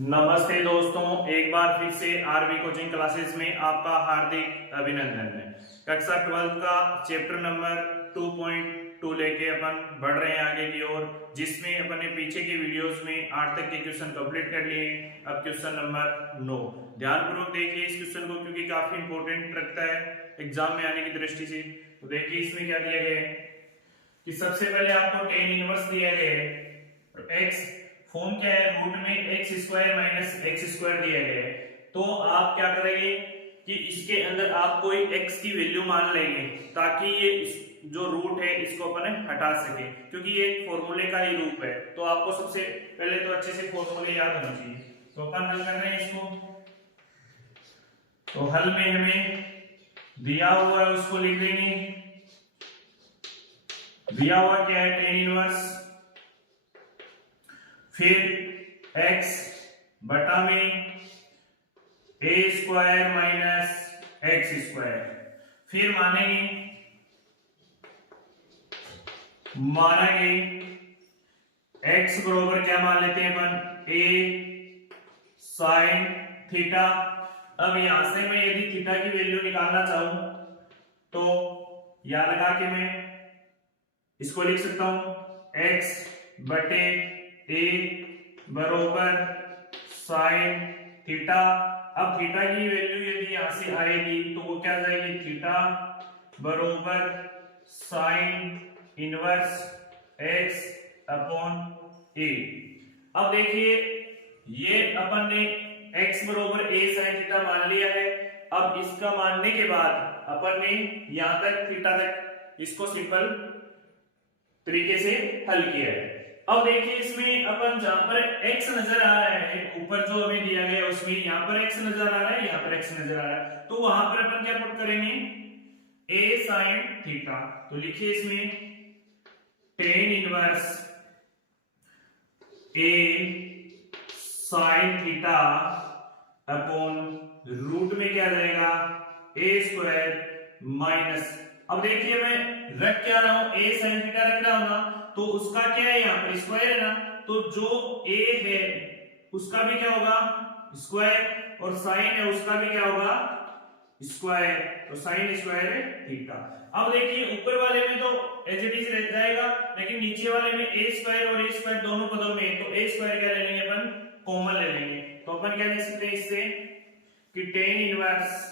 नमस्ते दोस्तों, एक बार फिर से आरबी कोचिंग क्लासेस में आपका हार्दिक अभिनंदन है। कक्षा 12 का चैप्टर नंबर 2.2 लेके अपन बढ़ रहे हैं आगे की ओर, जिसमें अपन ने पीछे की वीडियोस में 8 तक के क्वेश्चन कंप्लीट कर लिए। अब क्वेश्चन नंबर 9 ध्यानपूर्वक देखिए इस क्वेश्चन को, क्योंकि काफी इंपॉर्टेंट लगता है एग्जाम में आने की दृष्टि से। तो देखिए इसमें क्या दिया गया है कि सबसे पहले आपको टेन इनवर्स दिया गया है। एक्स फॉर्म क्या है, रूट में x square minus x square दिया गया है। तो आप क्या करेंगे कि इसके अंदर आप कोई एक्स की वैल्यू मान लेंगे, ताकि ये जो रूट है इसको अपन हटा सके, क्योंकि ये फॉर्मूले का ही रूप है। तो आपको सबसे पहले तो अच्छे से फॉर्मूले याद होना चाहिए। तो अपन हल कर रहे हैं इसको। तो हल में हमें दिया हुआ है उसको लिख देंगे। दिया हुआ क्या है, टेन इनवर्स, फिर x बटा में ए स्क्वायर माइनस एक्स स्क्वायर, फिर मानेंगे x बरोबर क्या मान लेते हैं अपन, a साइन थीटा। अब यहां से मैं यदि थीटा की वैल्यू निकालना चाहूं तो यहां लगा के मैं इसको लिख सकता हूं x बटे ए बरोबर साइन थीटा। अब थीटा की वैल्यू यदि यहां से आएगी तो वो क्या जाएगी, थीटा बरोबर साइन इनवर्स एक्स अपॉन ए। अब देखिए ये अपन ने x बरोबर ए साइन थीटा मान लिया है। अब इसका मानने के बाद अपन ने यहां तक थीटा तक इसको सिंपल तरीके से हल किया है। अब देखिए इसमें अपन जहां पर x नजर आ रहा है, ऊपर जो हमें दिया गया है उसमें यहां पर x नजर आ रहा है, यहां पर x नजर आ रहा है, तो वहां पर अपन क्या पुट करेंगे, a sin थीटा। तो लिखिए इसमें tan inverse a sin theta upon root में क्या रहेगा, a स्क्वायर माइनस। अब देखिए मैं रख क्या रहा हूं, a sin थीटा रख रहा हूं ना, तो उसका क्या है, यहां पर स्क्वायर है ना, तो जो a है उसका भी क्या होगा स्क्वायर, और साइन है उसका भी क्या होगा स्क्वायर, तो साइन स्क्वायर है थीटा। अब देखिए ऊपर वाले में तो एज इट इज रह जाएगा, लेकिन नीचे वाले में a स्क्वायर और a स्क्वायर दोनों पदों में, तो a स्क्वायर क्या ले लेंगे अपन, कॉमन ले लेंगे। तो अपन क्या लिख सकते हैं इससे कि टेन इनवर्स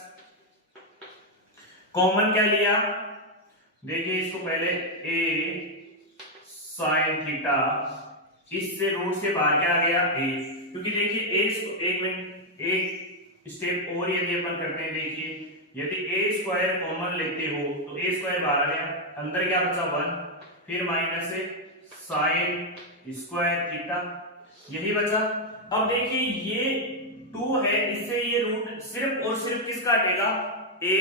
कॉमन क्या लिया, देखिए इसको पहले a साइन थीटा, इससे रूट से बाहर क्या आ गया a, क्योंकि देखिए एक मिनट एक स्टेप और यदि अपन करते हैं, देखिए यदि a स्क्वायर कॉमन लेते हो तो a स्क्वायर बाहर आ गया, अंदर क्या बचा 1, फिर माइनस से साइन स्क्वायर थीटा, यही बचा। अब देखिए ये 2 है, इससे ये रूट सिर्फ और सिर्फ किसका हटेगा, a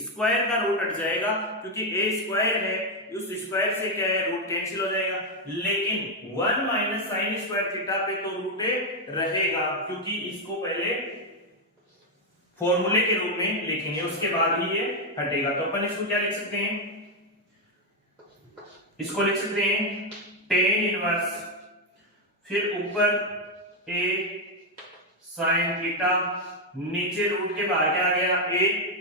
स्क्वायर का रूट हट जाएगा, क्योंकि a स्क्वायर है, उस स्क्वायर से क्या है रूट कैंसिल हो जाएगा। लेकिन 1 माइनस साइन स्क्वायर थीटा पे तो रूट रहेगा, क्योंकि इसको पहले फॉर्मूले के रूप में लिखेंगे, उसके बाद ही ये हटेगा। तो अपन इसको क्या लिख सकते हैं, इसको लिख सकते हैं टेन इनवर्स, फिर ऊपर a साइन थीटा, नीचे रूट के बाहर क्या आ गया a।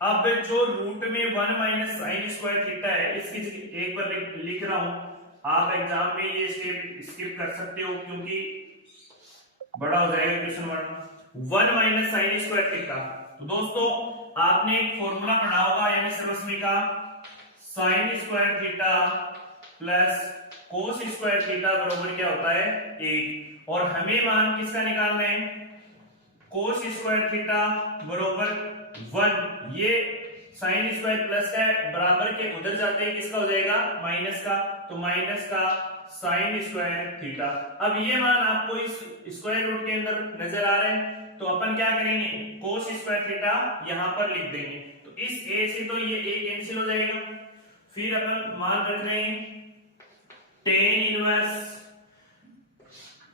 अब जो रूट में 1 माइनस साइन स्क्वायर थीटा है, इसकी एक बार लिख रहा हूं, आप एग्जाम में ये स्टेप स्किप कर सकते हो क्योंकि बड़ा हो जाएगा question 1 minus sine square theta. तो दोस्तों आपने एक फॉर्मूला पढ़ा होगा एम एस रश्मि का, sine square theta plus cos square theta बराबर क्या होता है 1, और हमें मान किसका निकालना है, कोस स्क्वायर थीटा बराबर 1। ये साइन स्क्वायर प्लस है, बराबर के उधर जाते हैं किसका हो जाएगा माइनस का, तो माइनस का साइन स्क्वायर थीटा। अब ये मान आपको इस स्क्वायर रूट के अंदर नजर आ रहे हैं, तो अपन क्या करेंगे, कोस स्क्वायर थीटा यहां पर लिख देंगे, तो इस a से तो ये a कैंसिल हो जाएगा। फिर अपन मान रख रहे हैं टेन इनवर्स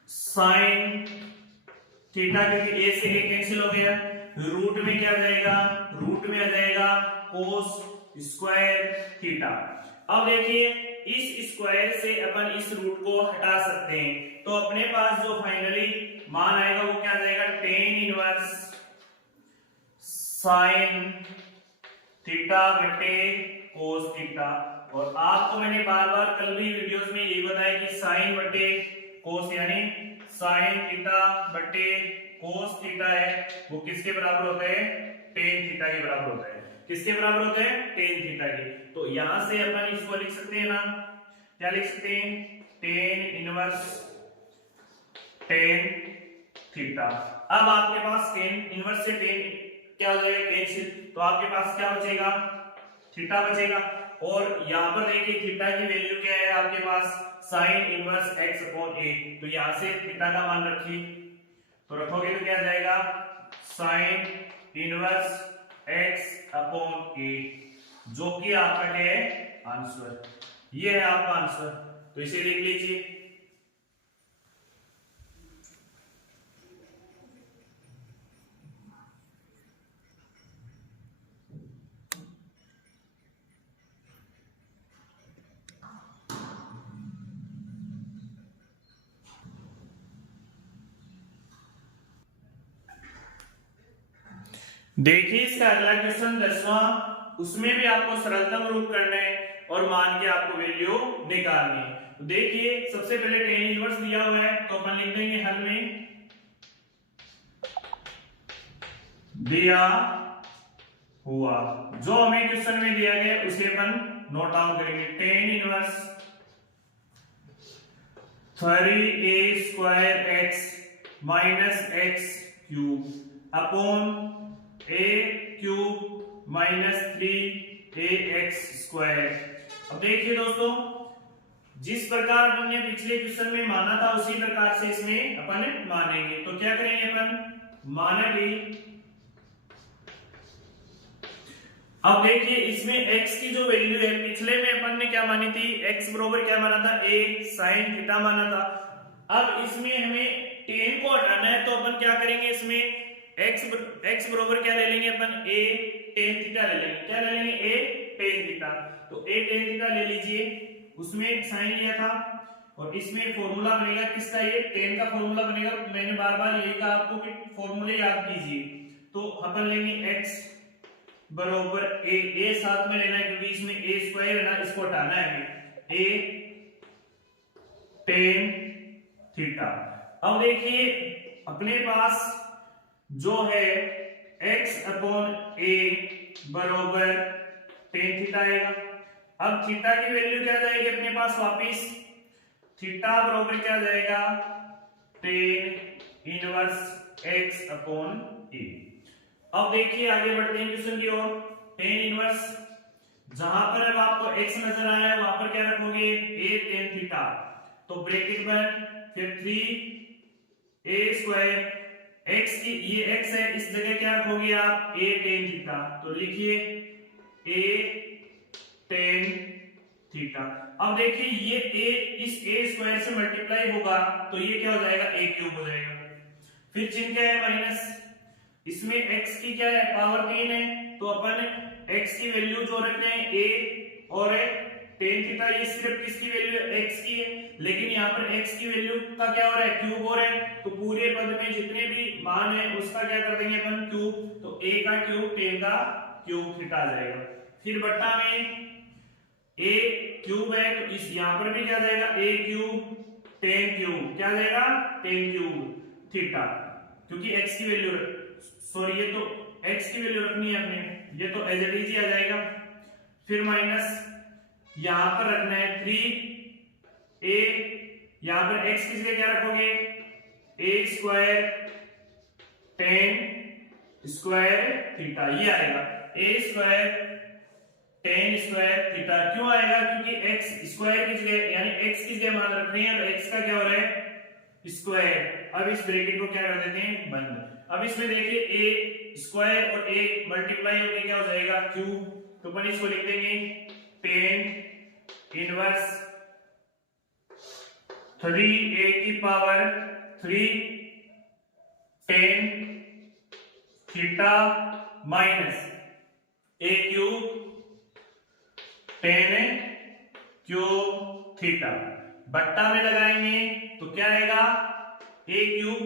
साइन थीटा, क्योंकि a से a कैंसिल हो गया, रूट में क्या आ जाएगा, रूट में आ जाएगा कोस स्क्वायर थीटा। अब देखिए इस स्क्वायर से अपन इस रूट को हटा सकते हैं, तो अपने पास जो फाइनली मान आएगा वो क्या जाएगा, टेन इनवर्स साइन थीटा बटे कोस थीटा। और आपको मैंने बार बार कल भी वीडियोस में यही बताया कि साइन बटे कोस यानी साइन थीटा बटे कोस थीटा है वो किसके बराबर होता है, टेन थीटा के बराबर होता है। किसके बराबर होता है, टेन थीटा के। तो यहां से अपन इसको लिख सकते हैं ना, क्या लिख सकते हैं, टेन इनवर्स टेन थीटा। अब आपके पास टेन इनवर्स से टेन क्या हो जाएगा, कैंसिल, तो आपके पास क्या बचेगा, थीटा बचेगा। और यहां पर देखिए थीटा की वैल्यू क्या है आपके पास, sine inverse x upon a। तो यहां से थीटा का मान रखिए, तो रखोगे तो क्या जाएगा, sign inverse x upon a, जो कि आपका क्या है, आंसर। ये है आपका आंसर, तो इसे लिख लीजिए। देखिए इसका अगला क्वेश्चन 10वां, उसमें भी आपको सरलतम रूप करना है और मान के आपको वैल्यू निकालनी है। तो देखिए सबसे पहले टेन इनवर्स दिया हुआ है तो अपन लिख देंगे हल में दिया हुआ, जो हमें क्वेश्चन में दिया गया उसे अपन नोट डाउन करेंगे। Tan inverse 3a square x minus x cube upon a cube minus 3ax square. अब देखिए दोस्तों, जिस प्रकार हमने पिछले क्वेश्चन में माना था उसी प्रकार से इसमें अपन मानेंगे। तो क्या करेंगे अपन, माना भी। अब देखिए इसमें x की जो वैल्यू है, पिछले में अपन ने क्या मानी थी, x बरोबर क्या माना था, a sin थीटा माना था। अब इसमें हमें tan को हटाना है तो अपन क्या करेंगे, इसमें x बरोबर क्या ले लेंगे अपन, a tan थीटा ले लेंगे। क्या ले लेंगे, a tan थीटा। तो a tan थीटा ले लीजिए, उसमें sin लिया था और इसमें फॉर्मूला बनेगा किसका, ये tan का फॉर्मूला बनेगा। मैंने बार बार यही कहा आपको कि फॉर्मूले याद कीजिए। तो अपन लेंगे x बरोबर a साथ में लेना है क्योंकि इसमें a स्क्वायर है ना, इसको हटाना है हमें, a tan थीटा। अब देखिए अपने पास जो है x अपॉन a बरोबर tan थीटा आएगा। अब थीटा की वैल्यू क्या जाएगी अपने पास वापिस, थीटा बरोबर क्या जाएगा, tan inverse x upon a। अब देखिए आगे बढ़ते हैं क्वेश्चन की ओर। tan इनवर्स जहां पर अब आपको x नजर आ रहा है वहां पर क्या रखोगे, a tan थीटा। तो ब्रैकेट बंद, फिर 3a स्क्वायर, x की ये x है, इस जगह क्या रखोगे आप, a tan थीटा। तो लिखिए a tan थीटा। अब देखिए ये a इस a स्क्वायर से मल्टीप्लाई होगा तो ये क्या हो जाएगा, a क्यूब हो जाएगा। फिर चिन्ह क्या है, माइनस, इसमें x की क्या है, पावर 3 है। तो अपन x की वैल्यू जो रखते हैं a और tan थीटा, ये सिर्फ किसकी वैल्यू है, x की है। लेकिन यहाँ पर x की वैल्यू का क्या हो रहा है, क्यूब हो रहा है। तो पूरे पद में जितने भी मान है उसका क्या कर देंगे अपन, क्यूब। तो a का क्यूब tan का क्यूब थीटा आ जाएगा। फिर बट्टा में a क्यूब है तो इस यहाँ पर भी क्या जाएगा, a क्यूब tan क्यूब, क्या जाएगा, tan क्यूब थीटा। क्योंकि x की वैल्यू, सॉरी ये तो x की वैल्यू रखनी है अपने, ये तो एज इट इज आ जाएगा। फिर माइनस यहां पर रखना है 3a, यहां पर x की जगह क्या रखोगे, a square tan square theta, ये आएगा a square tan square theta. क्यों आएगा, क्योंकि x स्क्वायर की जगह यानी x की जगह मान रख रहे हैं तो x का क्या हो रहा है, स्क्वायर। अब इस ब्रैकेट को क्या कर देते हैं, बंद। अब इसमें देखिए a स्क्वायर और a मल्टीप्लाई होकर क्या हो जाएगा, क्यूब। तो अपन इसको लिख देंगे tan इनवर्स 3a की power 3 tan theta minus a cube tan cube theta बट्टा में लगाएंगे तो क्या आएगा ए क्यूब,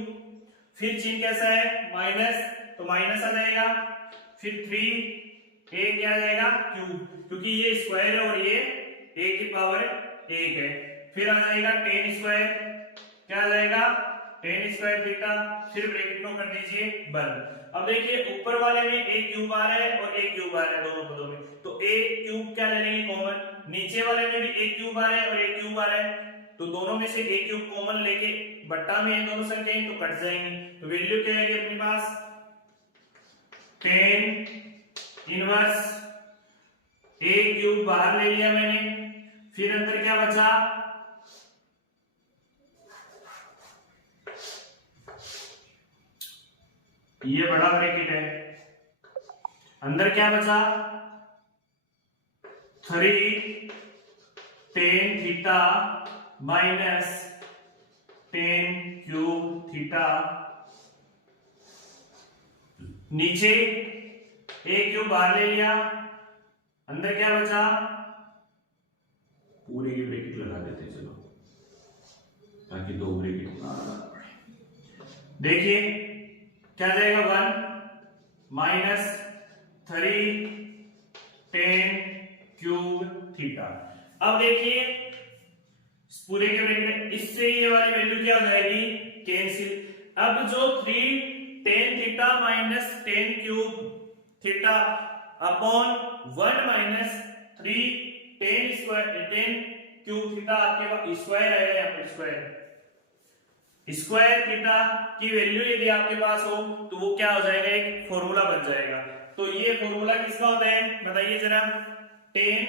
फिर चिन्ह कैसा है माइनस, तो माइनस आ जाएगा, फिर 3 ए क्या आ जाएगा क्यूब, क्योंकि ये स्क्वायर है और ये ए की पावर 1 है, फिर आ जाएगा टेन स्क्वायर, क्या आ जाएगा टेन स्क्वायर थीटा, फिर ब्रैकेट को कर दीजिए बंद। अब देखिए ऊपर वाले में ए क्यूब आ रहा है और ए क्यूब आ रहा है दोनों पदों में, तो ए क्यूब क्या ले लेंगे कॉमन, नीचे वाले में भी ए क्यूब आ रहा है और ए क्यूब आ रहा है, तो दोनों में से ए क्यूब कॉमन लेके बट्टा में दोनों संख्याएं तो कट जाएंगी, तो वैल्यू क्या आएगी अपने पास टेन इनवर्स ए क्यूब बाहर ले लिया मैंने, फिर अंदर क्या बचा ये बड़ा ब्रैकेट है, अंदर क्या बचा 3 tan theta minus ten cube theta, नीचे ए क्यूब बाहर ले लिया, अंदर क्या बचा पूरे की ब्रैकेट लगा देते हैं चलो, ताकि दो ब्रैकेट ना लगाना पड़े। देखिए क्या जाएगा 1 माइनस 3 टेन क्यूब थीटा। अब देखिए पूरे के ब्रैकेट, इससे ये वाली वैल्यू क्या हो जाएगी कैंसिल। अब जो 3 tan theta minus ten cube theta upon 1 minus 3 ten square ten cube theta आपके पास स्क्वायर आएगा, यहाँ पे स्क्वायर थीटा की वैल्यू यदि आपके पास हो तो वो क्या हो जाएगा एक फॉर्मूला बन जाएगा। तो ये फॉर्मूला किसका होता है बताइए जरा, टेन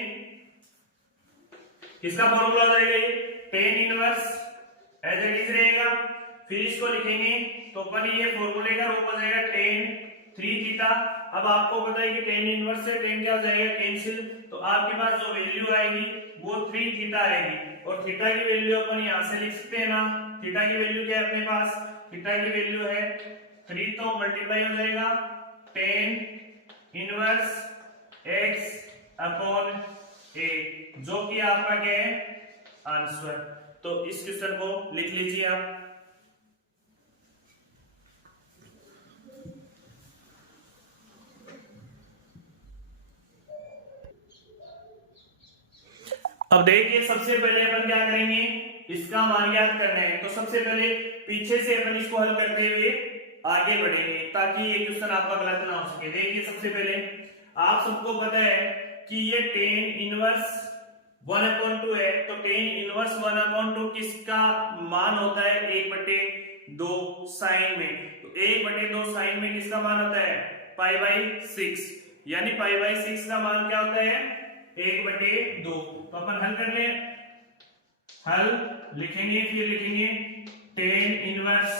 किसका फॉर्मूला हो जाएगा ये tan inverse as it is रहेगा, फिर इसको लिखेंगे तो अपन ये फॉर्मूले का रूप हो जाएगा टेन 3 थीटा। अब आपको पता है कि टेन इनवर्स से टेन क्या हो जाएगा कैंसिल, तो आपके पास जो वैल्यू आएगी वो 3 थीटा आएगी, और थीटा की वैल्यू अपन यहां से लिख सकते हैं ना, थीटा की वैल्यू क्या है अपने पास, थीटा की वैल्यू है 3 तो मल्टीप्लाई हो जाएगा tan inverse x upon a, जो कि आपका क्या है आंसर। तो इस क्वेश्चन को लिख लीजिए आप। अब देखिए सबसे पहले अपन क्या करेंगे, इसका मान ज्ञात करना है, तो सबसे पहले पीछे से अपन इसको हल करते हुए आगे बढ़ेंगे ताकि ये क्वेश्चन आपका गलत ना हो सके। देखिए सबसे पहले आप सबको पता है कि ये टेन इनवर्स 1/2 है, तो टेन इनवर्स 1/2 किसका मान होता है 1/2 साइन में, तो 1/2 साइन में किसका मान होता है π/6, यानी π/6 का मान क्या होता है 1/2। तो अपन हल कर ले, हल लिखेंगे, फिर लिखेंगे टेन इनवर्स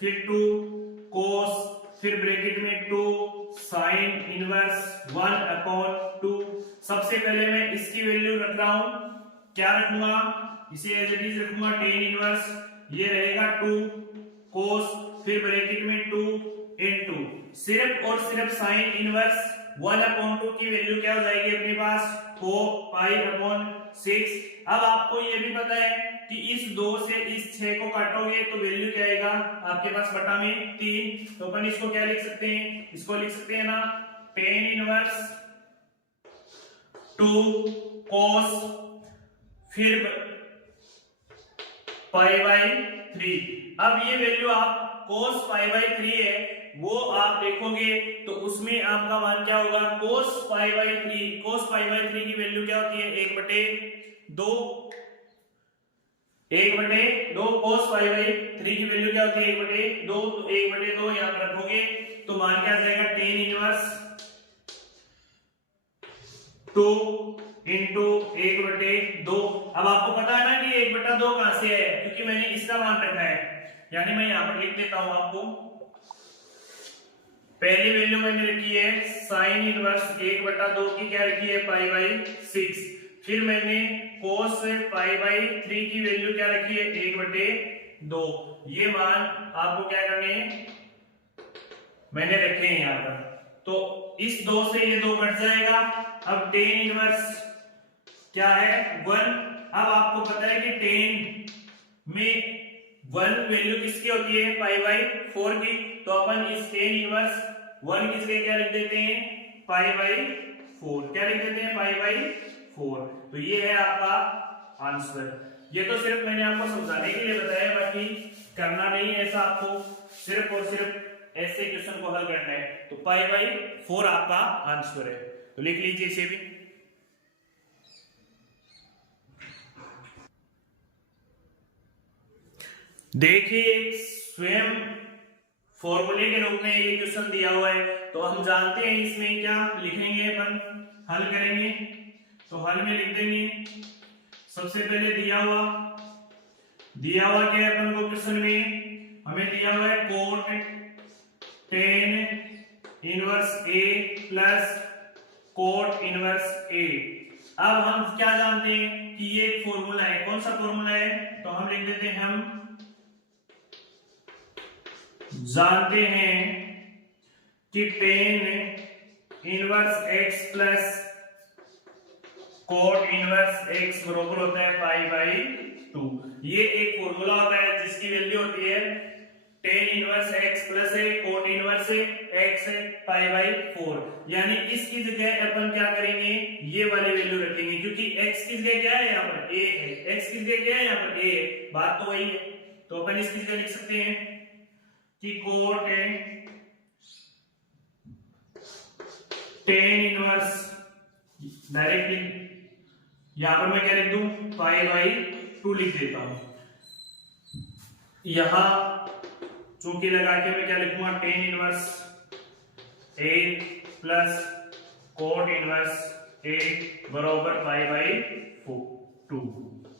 फिर 2 कोस फिर ब्रैकेट में 2 साइन इनवर्स 1/2। सबसे पहले मैं इसकी वैल्यू रख रहा हूं, क्या रखूंगा इसे एज इट इज रखूंगा टेन इनवर्स, ये रहेगा 2 कोस फिर ब्रैकेट में 2 इनटू सिर्फ और सिर्फ साइन इनवर्स 1/2 की वैल्यू क्या हो जाएगी अपने पास 4π/6। अब आपको ये भी पता है कि इस 2 से इस 6 को काटोगे तो वैल्यू क्या आएगा आपके पास बटा में 3, तो अपन इसको क्या लिख सकते हैं, इसको लिख सकते हैं ना टेन इनवर्स 2 cos फिर π/3। अब ये वैल्यू आप cos π/3 है वो आप देखोगे तो उसमें आपका मान क्या होगा cos π/3, cos π/3 की वैल्यू क्या होती है 1/2, 1/2 cos π/3 की वैल्यू क्या होती है 1/2, तो 1/2 यहां पर रखोगे तो मान क्या आ जाएगा टेन इनवर्स 2 इंटू 1/2। अब आपको पता है ना कि 1/2 कहां से है, क्योंकि मैंने इसका मान रखा है, यानी मैं यहां पर लिख देता हूं आपको, पहली वैल्यू मैंने रखी है साइन इनवर्स 1/2 की क्या रखी है π/6, फिर मैंने cos π/3 की वैल्यू क्या रखी है 1/2। ये मान आपको क्या करने हैं मैंने रखे हैं यहां पर, तो इस 2 से ये 2 कट जाएगा। अब टेन इनवर्स क्या है 1 अब आपको पता है कि टेन में 1 वैल्यू किसकी होती है, पाई बाई 4 की, तो अपन इस टेन इनवर्स 1 की जगह क्या लिख देते हैं, पाई बाई 4। क्या लिख देते हैं, पाई बाई 4। तो ये है आपका आंसर। ये तो सिर्फ मैंने आपको समझाने के लिए बताया, बाकी करना नहीं है ऐसा, आपको सिर्फ और सिर्फ ऐसे क्वेश्चन को हल करना है। तो पाई बाई 4 आपका आंसर है, तो लिख लीजिए इसे भी। देखिए स्वयं फॉर्मूले के रूप में ये क्वेश्चन दिया हुआ है, तो हम जानते हैं इसमें क्या लिखेंगे, अपन हल करेंगे। तो हल में लिख देंगे, सबसे पहले दिया हुआ क्या है अपन को क्वेश्चन में, हमें दिया हुआ है कोट टेन इनवर्स ए प्लस कोट इनवर्स ए। अब हम क्या जानते हैं कि ये एक फॉर्मूला है, कौन सा फॉर्मूला है, तो हम लिख देते हैं, हम जानते हैं कि tan inverse x plus cot inverse x बराबर होता है पाई बाई 2। ये एक फॉर्मूला होता है जिसकी वैल्यू होती है टेन इनवर्स एक्स प्लस है कोट इनवर्स एक्स है पाई बाई 4। यानी इसकी जगह अपन क्या करेंगे, ये वाली वैल्यू रखेंगे, क्योंकि x की जगह क्या है, यहाँ पर a है, x की जगह क्या है, यहाँ पर a है, बात तो वही है। तो अपन इसकी जगह लिख सकते हैं कि कोट टेन इनवर्स, डायरेक्टली यहां पर मैं क्या लिख दूं, पाई बाई 2 लिख देता हूं। यहां चूंकि लगा के मैं क्या लिखूंगा, टेन इनवर्स ए प्लस कोट इनवर्स ए बराबर पाई बाई 2,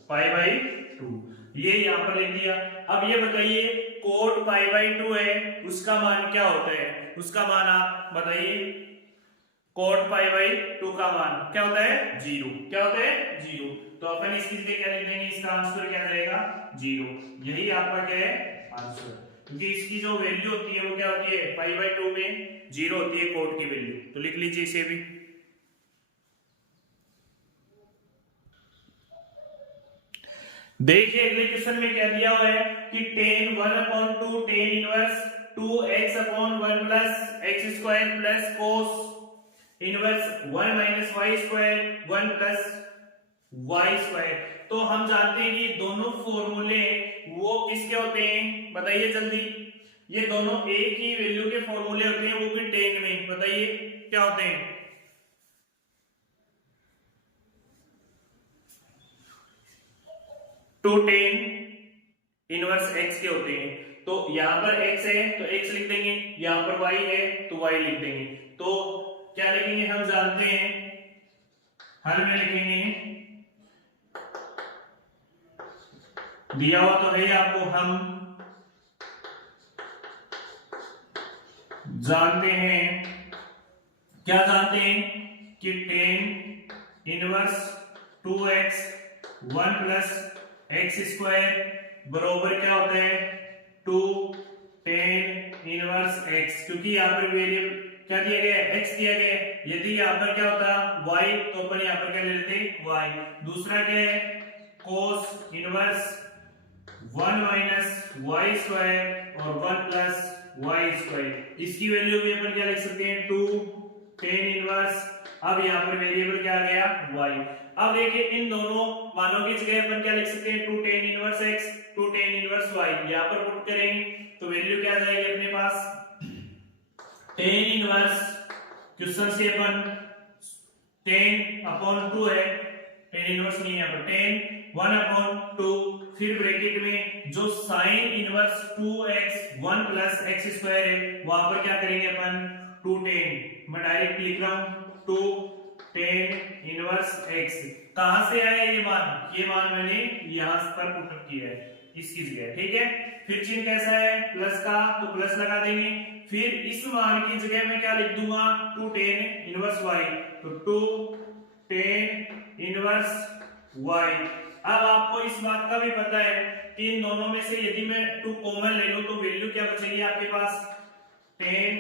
पाई बाई 2, ये यहां पर लिख दिया। अब ये बताइए कोट पाई बाई 2 है, उसका मान क्या होता है, उसका मान आप बताइए। कोट पाई बाई 2 का मान क्या होता है, 0। क्या होता है, 0। तो अपन इसकी जगह क्या लिख देंगे, इसका आंसर क्या रहेगा, 0। यही आपका क्या है, आंसर। क्योंकि इसकी जो वैल्यू होती है वो क्या होती है, पाई बाई 2 में 0 होती है कोट की वैल्यू। तो लिख लीजिए इसे भी। देखिए अगले क्वेश्चन में क्या दिया हुआ है कि tan 1/2 tan inverse 2x/1 plus x square plus cos inverse 1 minus Y square 1 plus Y square. तो हम जानते हैं कि दोनों फॉर्मूले वो किसके होते हैं, बताइए जल्दी। ये दोनों एक ही वैल्यू के फॉर्मूले होते हैं, वो भी टेन में, बताइए क्या होते हैं। टू टेन इनवर्स एक्स के होते हैं। तो यहां पर x है तो x लिख देंगे, यहां पर y है तो y लिख देंगे। तो क्या लिखेंगे, हम जानते हैं हल में लिखेंगे, दिया हुआ तो है आपको, हम जानते हैं, क्या जानते हैं कि tan inverse 2x 1 plus x square बराबर क्या होता है, 2 टेन इनवर्स x। क्योंकि यहाँ पर वेरिएबल क्या दिया गया है, x दिया गया है। यदि यहाँ पर क्या होता y तो अपन यहाँ पर क्या ले लेते y। दूसरा क्या है, cos inverse 1 minus Y square और 1 प्लस वाई स्क्वायर। इसकी वैल्यू भी अपन क्या लिख सकते हैं, 2 टेन इनवर्स। अब यहाँ पर वेरिएबल क्या आ गया, y। अब देखिए इन दोनों मानों की जगह अपन क्या लिख सकते हैं, 2 tan inverse x 2 tan inverse y। यहाँ पर पुट करेंगे तो वैल्यू क्या आ जाएगी अपने पास, टेन इनवर्स, क्वेश्चन से अपन 10/2 है, टेन इनवर्स नहीं है यहाँ पर, 10 1/2, फिर ब्रैकेट में जो sine inverse 2x 1 plus x square है वहां पर क्या करेंगे अपन, 2 10। मैं डायरेक्ट लिख रहा हूं 2 10 इनवर्स x। कहां से आया ये मान मैंने यहां पर पुट किया है इसकी जगह, ठीक है। फिर चिन्ह कैसा है, प्लस का, तो प्लस लगा देंगे। फिर इस मान की जगह में क्या लिख दूंगा, 2 10 इनवर्स y। तो 2 10 इनवर्स y। अब आपको इस बात का भी पता है कि इन दोनों में से यदि मैं 2 कॉमन ले लूं तो वैल्यू क्या बचेगी आपके पास, 10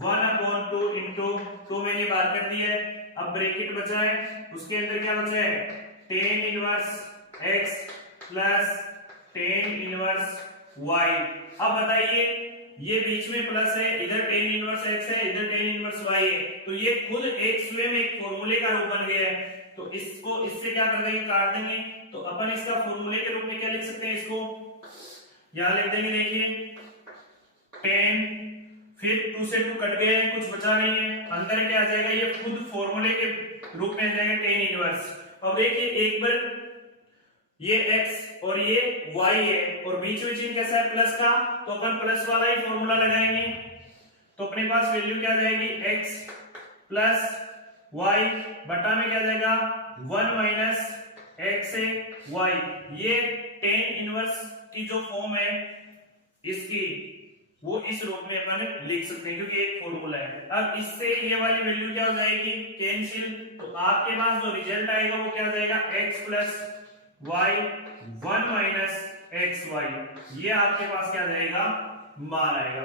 1/2 इंटू 2 मैंने बाहर कर दिया है। अब ब्रैकेट बचा है, उसके अंदर क्या बचा है, tan inverse x plus tan inverse y। अब बताइए ये बीच में प्लस है, इधर टेन इनवर्स x है, इधर टेन इनवर्स y है, तो ये खुद एक स्वयं एक फॉर्मूले का रूप बन गया है। तो इसको इससे क्या कर देंगे, काट देंगे। तो अपन इसका फॉर्मूले के रूप में क्या लिख सकते हैं, इसको यहां लिख देंगे। देखिए टेन, फिर 2 से 2 कट गए, कुछ बचा नहीं है, अंदर क्या आ जाएगा, ये खुद फॉर्मूले के रूप में आ जाएगा टेन इनवर्स। अब देखिए एक बार ये x और ये y है और बीच में चिन्ह कैसा है, प्लस का, तो अपन प्लस वाला ही फॉर्मूला लगाएंगे। तो अपने पास वैल्यू क्या जाएगी, x प्लस y बटा में क्या जाएगा 1 माइनस x है y। ये टेन इनवर्स की जो फॉर्म है इसकी, वो इस रूप में अपन लिख सकते हैं क्योंकि एक फॉर्मूला है। अब इससे ये वाली वैल्यू क्या हो जाएगी, कैंसिल। तो आपके पास जो रिजल्ट आएगा वो क्या हो जाएगा, x plus y 1 minus X Y, ये आपके पास क्या जाएगा, मान आएगा।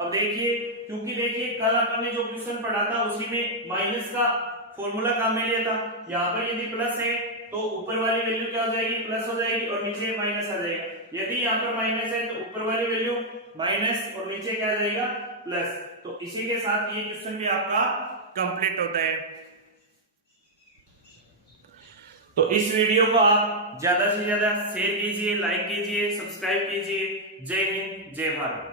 अब देखिए क्योंकि देखिए कल अपन ने जो क्वेश्चन पढ़ा था उसी में माइनस का फॉर्मूला काम में लिया था। यहाँ पर यदि प्लस है तो ऊपर वाली वैल्यू क्या हो जाएगी, प्लस हो जाएगी और नीचे माइनस आ जाएगा। यदि यहाँ पर माइनस है तो ऊपर वाली वैल्यू माइनस और नीचे क्या आ जाएगा, प्लस। तो इसी के साथ ये क्वेश्चन भी आपका कंप्लीट होता है। तो इस वीडियो को आप ज्यादा से ज्यादा शेयर कीजिए, लाइक कीजिए, सब्सक्राइब कीजिए। जय हिंद, जय भारत।